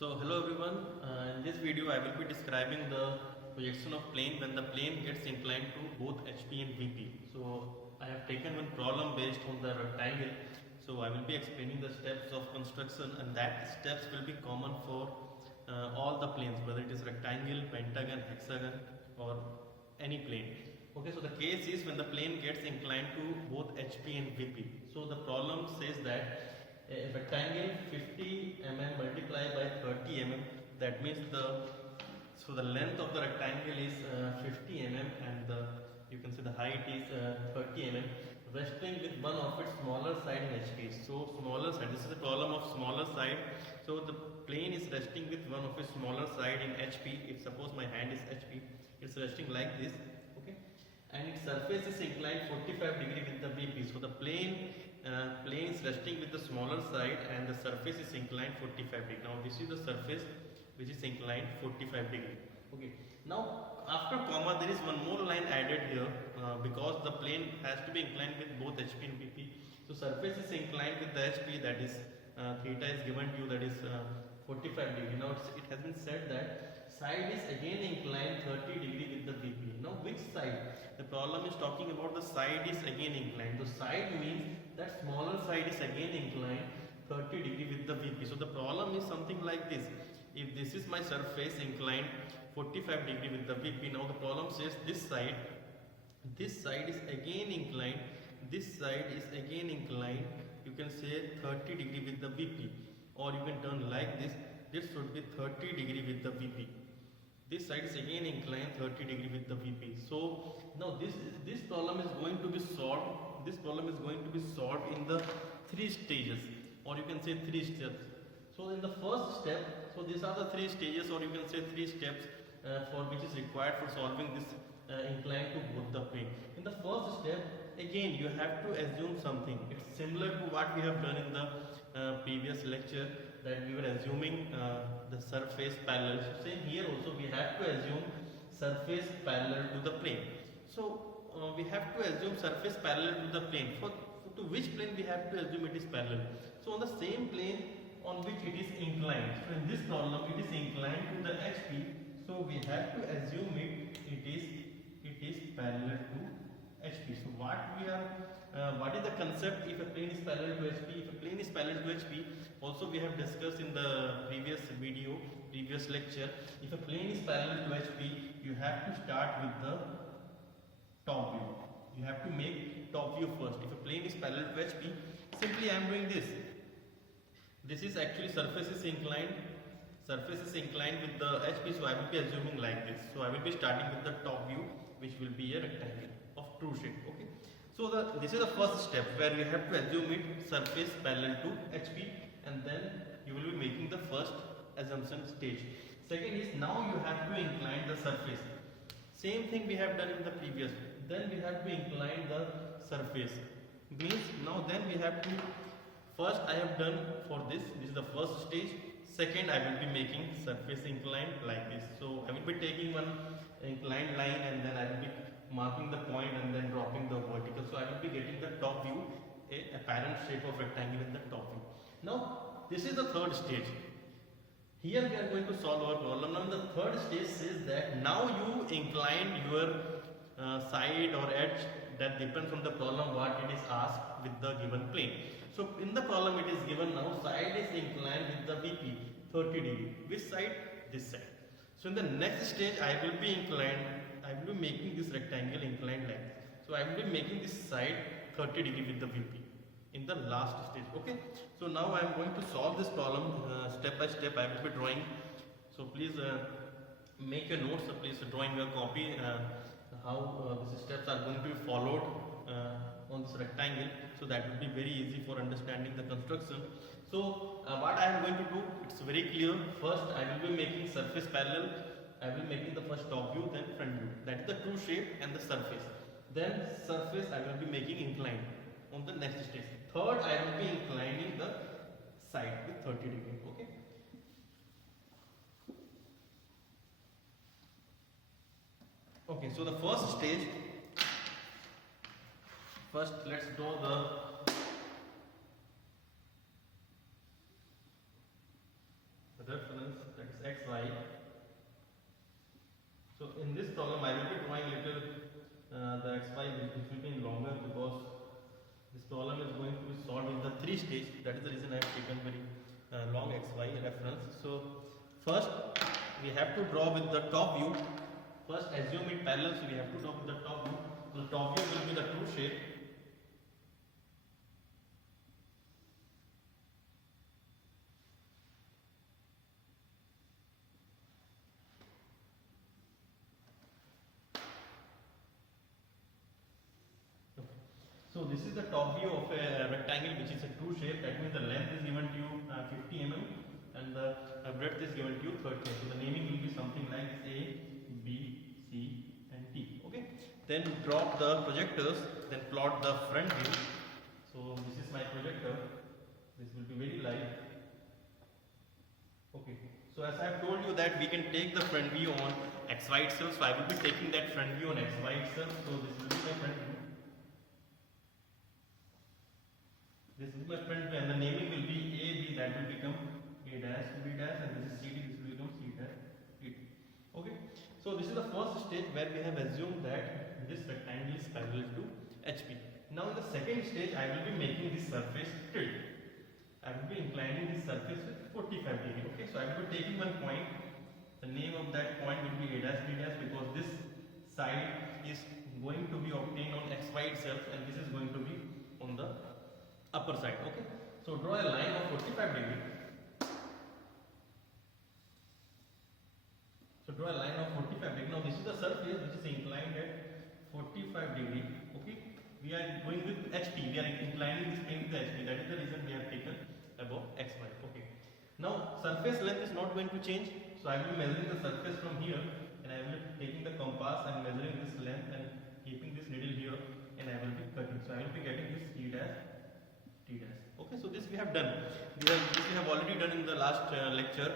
So hello everyone, in this video I will be describing the projection of plane when the plane gets inclined to both HP and VP. So I have taken one problem based on the rectangle. So I will be explaining the steps of construction, and that steps will be common for all the planes, whether it is rectangle, pentagon, hexagon or any plane. Okay, so the case is when the plane gets inclined to both HP and VP. So the problem says that a rectangle 50 mm multiplied by 30 mm, that means the length of the rectangle is 50 mm, and you can say the height is 30 mm, resting with one of its smaller side in HP. So smaller side, this is the problem of smaller side. So the plane is resting with one of its smaller side in HP. If suppose my hand is HP, it's resting like this, okay, and its surface is inclined 45 degree with the VP. So the plane is resting with the smaller side and the surface is inclined 45 degree. Now this is the surface which is inclined 45 degree. Okay. Now after comma there is one more line added here because the plane has to be inclined with both HP and VP. So surface is inclined with the HP, that is theta is given to you, that is 45 degree. Now it has been said that side is again inclined 30 degree with the VP. Now which side? The problem is talking about the side is again inclined. The side means that smaller side is again inclined 30 degree with the VP. So the problem is something like this. If this is my surface inclined 45 degree with the VP, now the problem says this side is again inclined, this side is again inclined, you can say 30 degree with the VP, or you can turn like this should be 30 degree with the VP. This side is again inclined 30 degree with the VP. So now this problem is going to be solved. This problem is going to be solved in the 3 stages, or you can say 3 steps. So in the first step, so these are the 3 stages, or you can say 3 steps for which is required for solving this inclined to both the plane. In the first step, again you have to assume something. It's similar to what we have done in the previous lecture, that we were assuming the surface parallel. So same here also we have to assume surface parallel to the plane. So we have to assume surface parallel to the plane. To which plane we have to assume it is parallel? So on the same plane on which it is inclined. So in this problem it is inclined to the HP. So we have to assume it is parallel to HP. So what is the concept if a plane is parallel to HP? If a plane is parallel to HP, also we have discussed in the previous video, previous lecture, if a plane is parallel to HP, you have to start with the top view. You have to make top view first. If a plane is parallel to HP, simply I am doing this. This is actually surface is inclined with the HP, so I will be assuming like this. So I will be starting with the top view, which will be a rectangle of true shape. Okay. So this is the first step where you have to assume it surface parallel to HP, and then you will be making the first assumption stage. Second is, now you have to incline the surface. Same thing we have done in the previous. Then we have to incline the surface. Means now then we have to, first I have done for this is the first stage. Second I will be making surface inclined like this. So I will be taking one inclined line and then I will be marking the point and then dropping the vertical. So I will be getting the top view, a apparent shape of rectangle in the top view. Now this is the third stage. Here we are going to solve our problem. Now the third stage says that now you incline your side or edge, that depends on the problem what it is asked with the given plane. So in the problem it is given now side is inclined with the VP 30 degree. Which side? This side. So in the next stage I will be making this rectangle inclined like this. So I will be making this side 30 degree with the VP in the last stage. Okay. So now I am going to solve this problem step by step. I will be drawing. So please make your notes. So please draw in your copy how these steps are going to be followed on this rectangle. So that will be very easy for understanding the construction. So what I am going to do, it's very clear. First I will be making surface parallel. I will be making the first top view, then front view. That is the true shape and the surface. Then surface I will be making inclined on the next stage. Third I will be inclining the side with 30 degree. Okay. Okay, so the first stage, first let's draw the reference, that is xy. So in this problem I will be drawing little the xy which will be longer because this problem is going to be solved in the 3 stage. That is the reason I have taken very long xy reference. So first we have to draw with the top view. First assume it parallel, so we have to draw with the top view. So the top view will be the true shape. So this is the top view of a rectangle which is a true shape. That means the length is given to you 50 mm and the breadth is given to you 30 mm. So the naming will be something like A, B, C and T. Okay. Then drop the projectors. Then plot the front view. So this is my projector. This will be very light. Okay. So as I have told you that we can take the front view on XY itself. So I will be taking that front view on XY itself. So this will be my front view. This is my front view and the naming will be A, B, that will become A dash, B dash, and this is C D, this will become C dash, D. Okay. So this is the first stage where we have assumed that this rectangle is parallel to HP. Now in the second stage I will be making this surface tilt. I will be inclining this surface with 45 degree. Okay. So I will be taking one point. The name of that point will be A dash, B dash because this side is going to be obtained on XY itself and this is going to be on the upper side. Okay. So draw a line of 45 degree. So draw a line of 45 degree. Now this is the surface which is inclined at 45 degree. Okay. We are going with HP. We are inclining this plane with HP. That is the reason we have taken above XY. Okay. Now surface length is not going to change. So I will be measuring the surface from here and I will be taking the compass and measuring this length and keeping this needle here and I will be cutting. So I will be getting this T dash. Okay, so this we have done. This we have already done in the last lecture.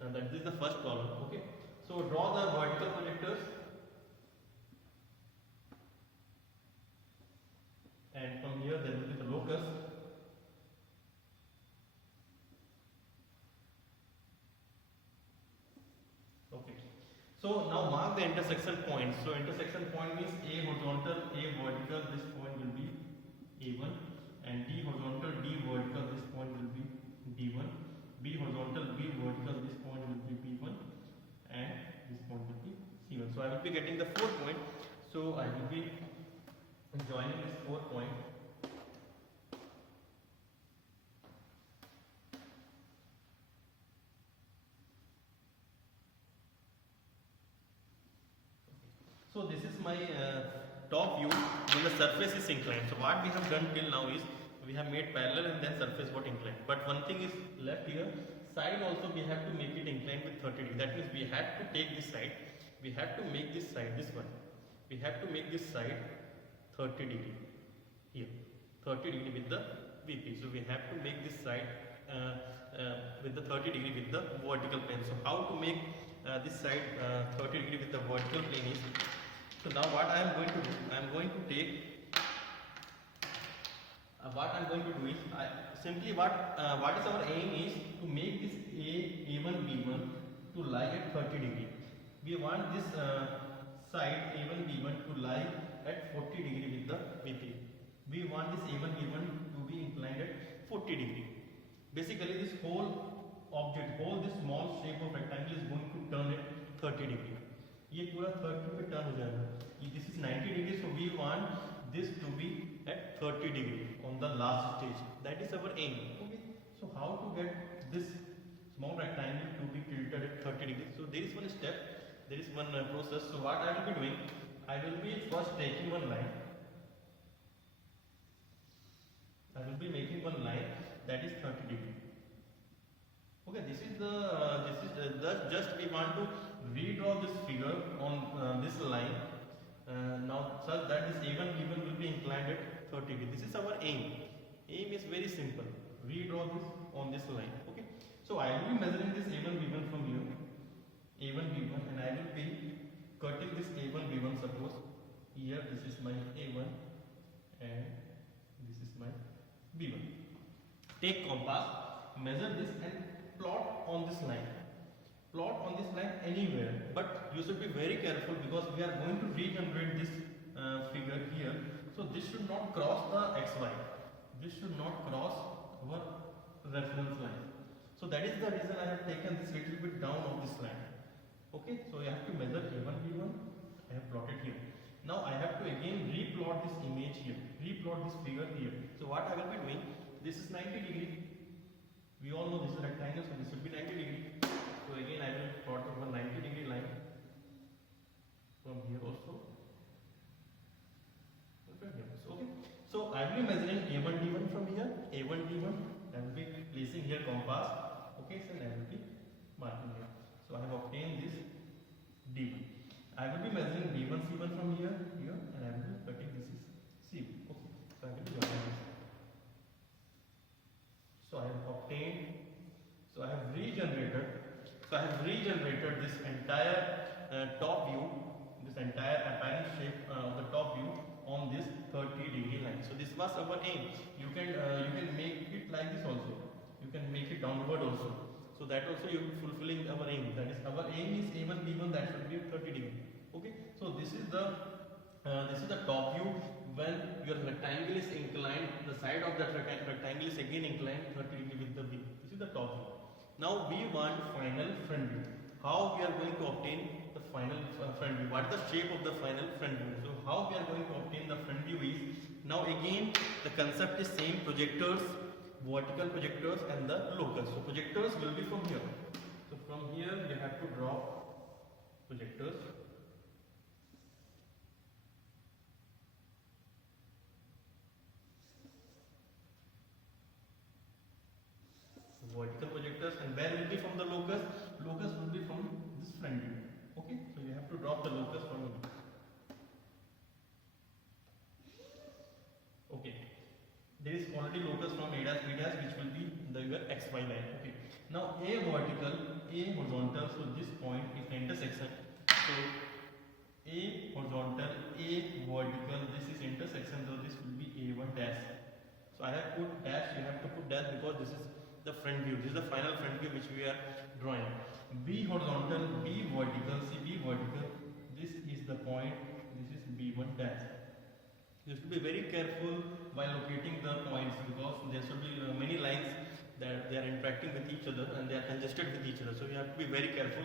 That this is the first problem. Okay, so draw the vertical projectors, and from here there will be the locus. Okay, so now mark the intersection points. So intersection point means A horizontal, A vertical. This point will be A1. And D horizontal, D vertical, this point will be D1. B horizontal, B vertical, this point will be B1. And this point will be C1. So I will be getting the 4 point. So I will be joining this 4 point. So this is my top view when the surface is inclined. So what we have done till now is we have made parallel and then surface got inclined. But one thing is left here, side also we have to make it inclined with 30 degree. That means we have to take this side, we have to make this side, this one, we have to make this side 30 degree here, 30 degree with the VP. So we have to make this side with the 30 degree with the vertical plane. So how to make this side 30 degree with the vertical plane is, so now what I am going to do, I am going to take what I am going to do is simply what is our aim is to make this A1 B1 to lie at 30 degree. We want this side A1 B1 to lie at 40 degree with the VP. We want this A1 B1 to be inclined at 40 degree. Basically this whole object, whole this small shape of rectangle is going to turn at 30 degree. ये पूरा 30 पे turn हो जाएगा. This is 90 degree, so we want this to be at 30 degree on the last stage. That is our aim. Okay. So how to get this small rectangle to be tilted at 30 degree? So there is one step, there is one process. So what I will be doing, I will be first taking one line. I will be making one line that is 30 degree. Okay, this is just we want to redraw this figure on this line. Now such that this A1 B1 will be inclined at 30 degree. This is our aim. Aim is very simple. Redraw this on this line. Okay. So I will be measuring this A1 B1 from here. A1 B1 and I will be cutting this A1 B1. Suppose here this is my A1 and this is my B1. Take compass, measure this and plot on this line. Plot on this line anywhere, but you should be very careful because we are going to regenerate this figure here. So this should not cross the xy. This should not cross our reference line. So that is the reason I have taken this little bit down of this line. Okay, so you have to measure A1, B1. I have plotted here. Now I have to again replot this image here, replot this figure here. So what I will be doing, this is 90 degree. We all know this is a rectangle, so this will be 90 degree. So again I will plot over 90 degree line from here also. Okay. So I will be measuring A1 D1 from here. A1 D1. I will be placing here compass. Okay, so I will be marking here. So I have obtained this D1. I will be measuring D1 C1 from here, and I will be cutting this is C1. Okay. So I will be joining this. So I have obtained. So I have regenerated. So I have regenerated this entire top view, this entire apparent shape of the top view on this 30 degree line. So this was our aim. You can make it like this also. You can make it downward also. So that also you are fulfilling our aim. That is our aim is A1 B1, that should be 30 degree. Okay. So this is the top view when your rectangle is inclined. The side of that rectangle is again inclined 30 degree with the V. This is the top view. Now we want final front view. How we are going to obtain the final front view? What is the shape of the final front view? So how we are going to obtain the front view is, now again the concept is same: projectors, vertical projectors and the locus. So projectors will be from here. So from here you have to draw projectors. Vertical projectors, and where will be from the locus? Locus will be from this front view. Okay, so you have to drop the locus from here. Okay, there is already locus from A dash, B dash, which will be your XY line. Okay, now A vertical, A horizontal, so this point is the intersection. So A horizontal, A vertical, this is intersection, so this will be A1 dash. So I have put dash, you have to put dash because this is the front view. This is the final front view which we are drawing. B horizontal, B vertical, see B vertical, this is the point, this is B1 dash. You have to be very careful while locating the points because there should be many lines that they are interacting with each other and they are congested with each other. So you have to be very careful.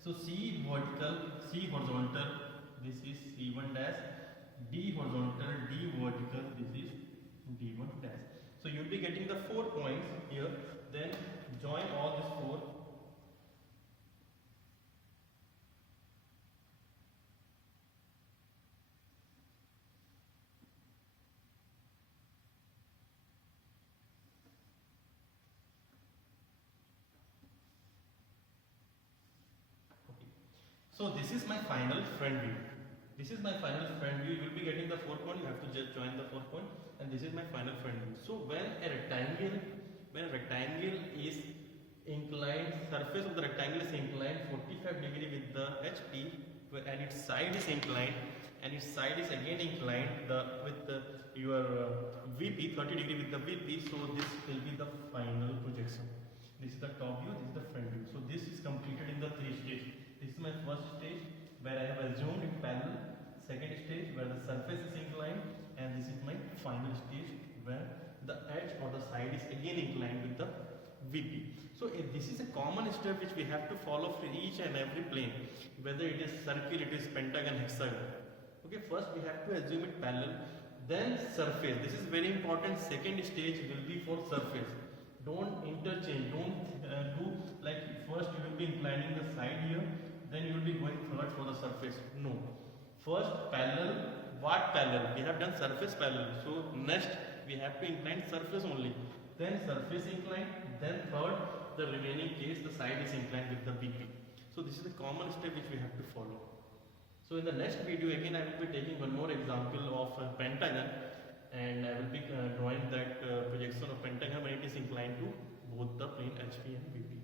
So C vertical, C horizontal, this is C1 dash, D horizontal, D vertical, this is D1 dash. So you will be getting the 4 points here, then join all these 4. Okay. So this is my final front view. This is my final front view. You will be getting the 4 point. You have to just join the 4 point, and this is my final front view. So when a rectangle is inclined, surface of the rectangle is inclined 45 degree with the HP, and its side is inclined, and its side is again inclined with your VP 30 degree with the VP. So this will be the final projection. This is the top view. This is the front view. So this is completed in the 3 stages. This is my first stage where I have assumed it parallel, second stage where the surface is inclined, and this is my final stage where the edge or the side is again inclined with the VP. So this is a common step which we have to follow for each and every plane, whether it is circle, it is pentagon, hexagon. Okay, first we have to assume it parallel, then surface. This is very important. Second stage will be for surface. Don't interchange, don't do like first you will be inclining the side here, then you will be going forward for the surface. No. First parallel. What parallel? We have done surface parallel. So next we have to incline surface only. Then surface incline. Then third, the remaining case, the side is inclined with the VP. So this is the common step which we have to follow. So in the next video again I will be taking one more example of pentagon, and I will be drawing that projection of pentagon when it is inclined to both the plane HP and VP.